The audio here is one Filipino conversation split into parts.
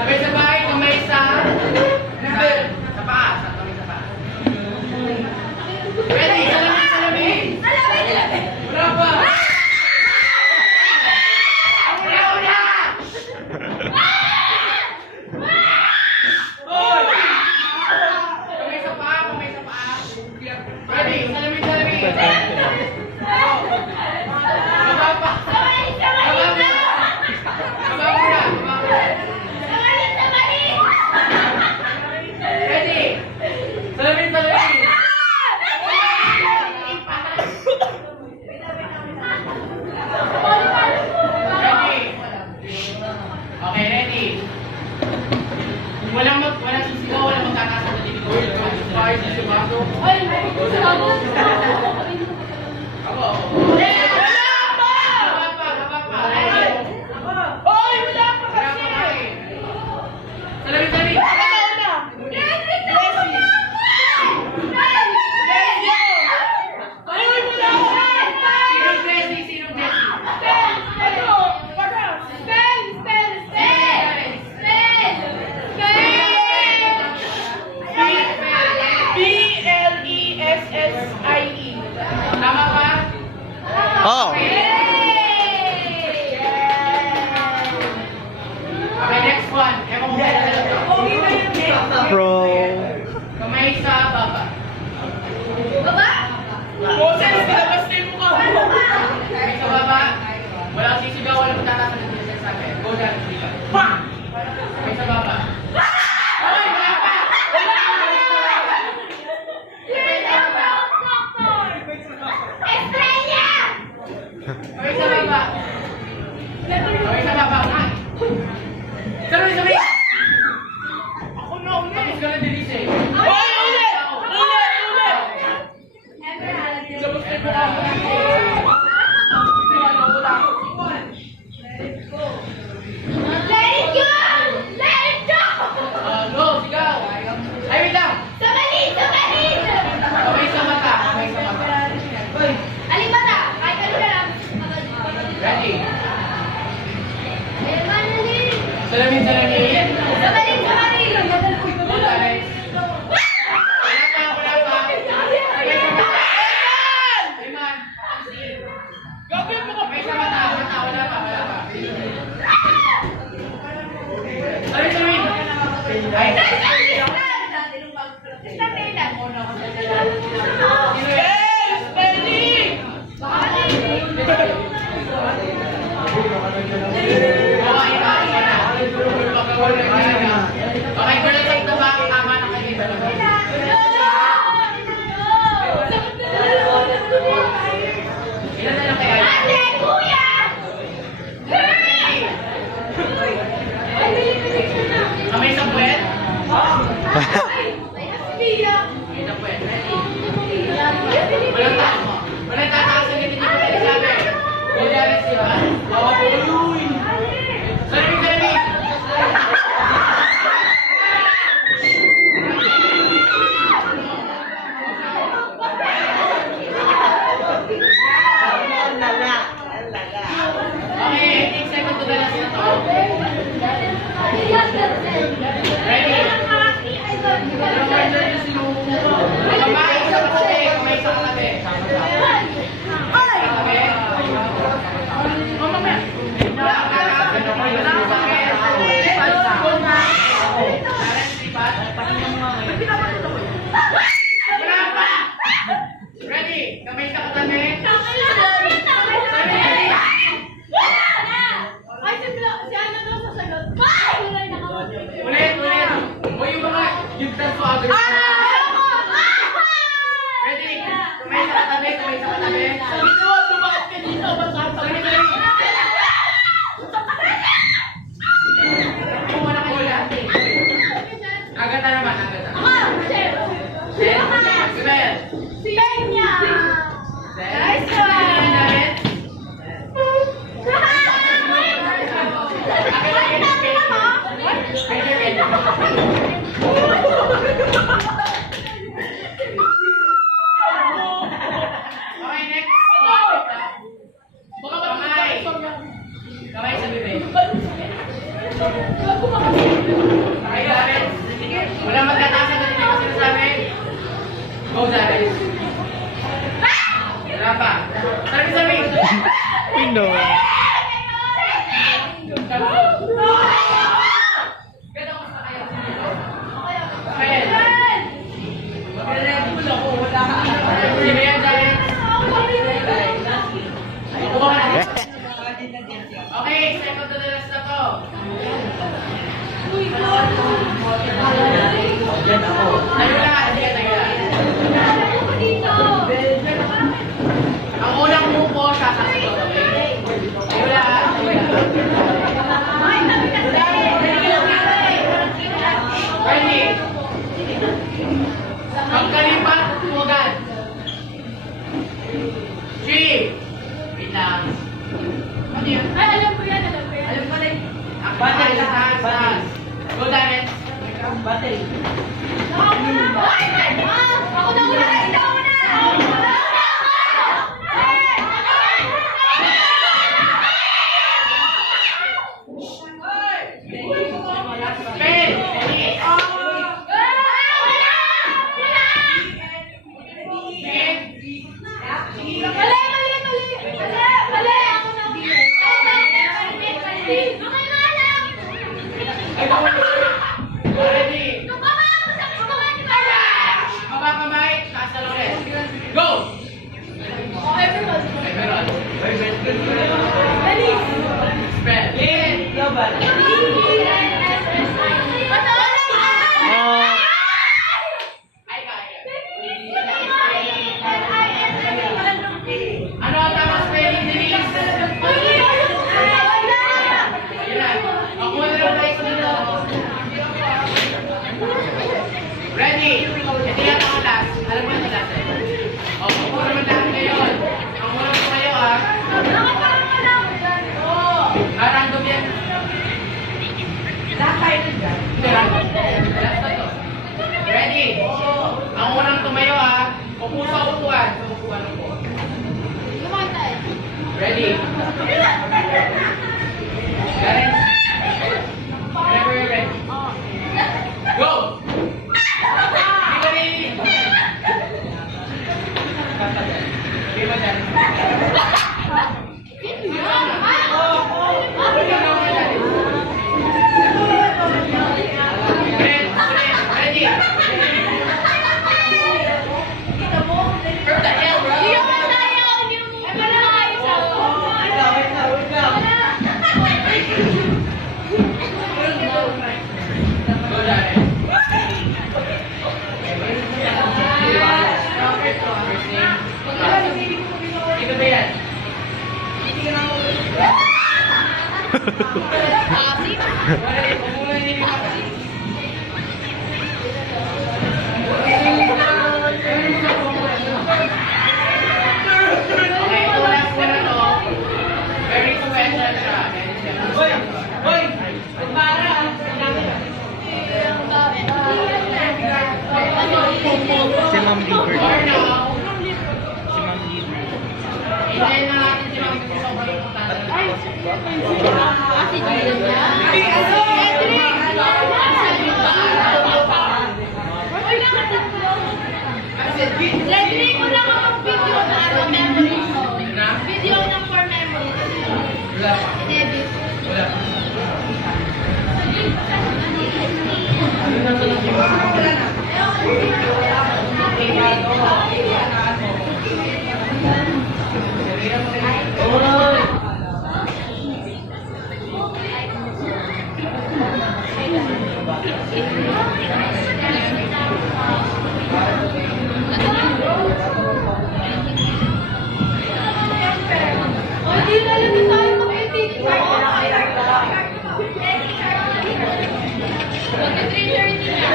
Sabay-sabay, kamay sa paa. Kamay sa paa. Ready? Salamin! Wala pa! Una! Hoy! Kamay sa paa. Ready? Salamin! Baba pa! Ready? Salamin! Okay, ready? Walang sisigaw, walang magkakasa na dito. Ay, sisigaw. Ako. Salamin! Tama ba? Oh. Okay, next one. Ewan ko kaya na ito. Pro. Kamay sa baba. Kamay sa baba. Walang sisigaw, walang magkakasa na dito sa akin. Go down. Kamay sa baba. Ay, wala pa! Kamay sa baba. Kamay sa baba. Sabi! Ako na ulit! Tapos ka na dilis eh. Ulit! Sabot kayo po ako. Go! Sigaw! Ay, wait lang! Kamay sa mata. Ready? Salamin! Wala pa. Ayman! Kamay sa mata. Wala pa. Salamin! Ay! Okay, kung nasa ito ba, tama na kayo. Ilan na lang kaya? Kamay sa puwet? Kamay sa puwet, ready? Walang tataas na ganyan yung pwede sabi. Kunyari siya. Salamin! Okay, 8 seconds to the last na to. Ready? Kamay sa katabi. Ready? Kamay sa katabi. Ulit. O yung mga yung dance agad. Ready? Kamay sa katabi. Agad na naman. Kamay sa bibig. Okay, Darren. Wala magtatasan na hindi ko sinasabi. Go, Darren. Wala pa. Sabi. Pino. Sino yan, Darren? Makuha ka na. Okay, second to the last na to. Tayo lang, hindi ka tayo lang. Ang unang grupo, sasagot, okay? Tayo lang, Ready? Pagkalipat, huwagan. 3. Wait lang. Ano yun? Alam ko yan. Alam ko rin. Ang battery, taas. Go, Darren. Battery. Ako na una! Ikaw na! Pen! Mali! Ako na. Ready? Baba kamay, taas na lang ulit. Go! Meron. Spell. Ay ka. Ano ang tamang spelling, Denise? Ayan. Ako na lang tayo sa dito. Ready? Ito yan ang last. Alam mo yung last eh. O, ako naman lahat ngayon. Ang unang tumayo ah. Random yan. Hindi, random. Last na to. Ready? Ang unang tumayo ah. Upo sa upuan. Sa upuan upo. Ready? Darren? Whenever you're ready. Go! Hindi ba dyan? Ready? What the hell, bro? Go, Darren. Ito ba yan? Okay, ito last na to. Very special siya. Hoy! Para! Si Ma'am Lieber. Or now, Si Ma'am Lieber. hintayin na natin si Ma'am Lieber. Sobrang importante. Let's ko lang ang video na memory. Na? Video ng for memory. Wala pa. Edit. Wala pa. O, di na lang tayo mag-edit. Mag-3:30 na.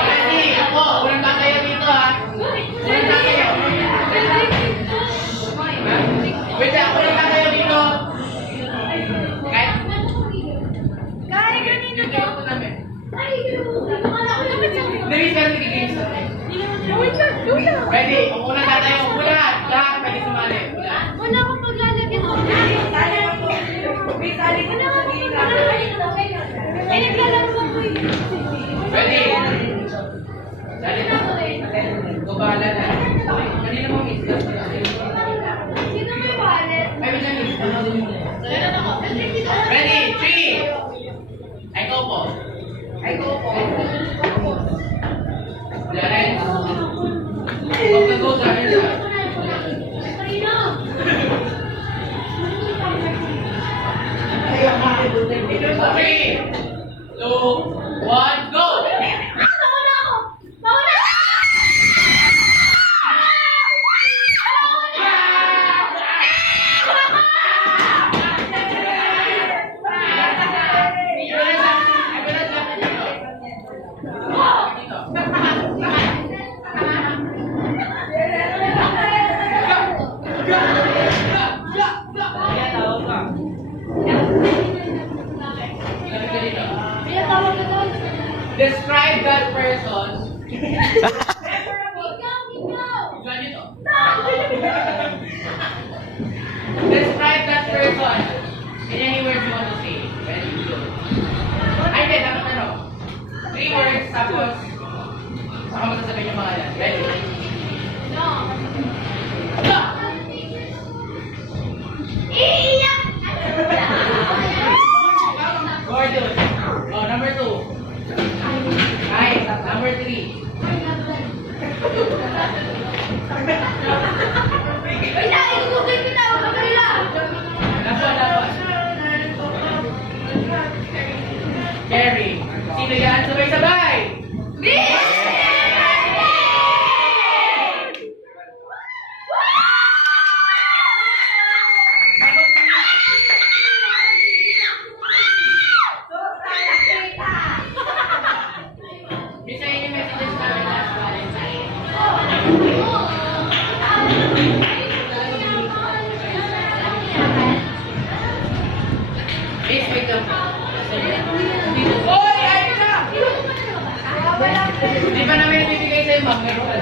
Ready? Ako, unang tatayo dito ha. Unang tatayo. Wait lang, unang tatayo dito. Kahit Kaya ganito to. ito namin. Ay, wala ko naman sa Dali ka nagiging sa atin. wait lang, wala. Ready? Ang unang tatayo. Lahat. Lahat pwede sumali. Lahat. Wala akong paglalagyan ko. Wala akong paglalagyan ko. I go po. Clarence. Huwag ka go sa akin sa. Three, two, one, go! Describe that person. Saan ito? Describe that person in any words you want to say. Very good. Ay, hindi. Dapat ano? 3 words, tapos saka mo sasabihin yung pangalan. Ready? Go! Gordon. Oh, number 2. Ay, number 3. Dapat. Carrie. Sino yan? Sabay-sabay! Bisa yun yung messages namin last Valentine. Please wait lang po. Oy! Ayun na! Di ba namin ibibigay sa'yo, ma'am? Meron ka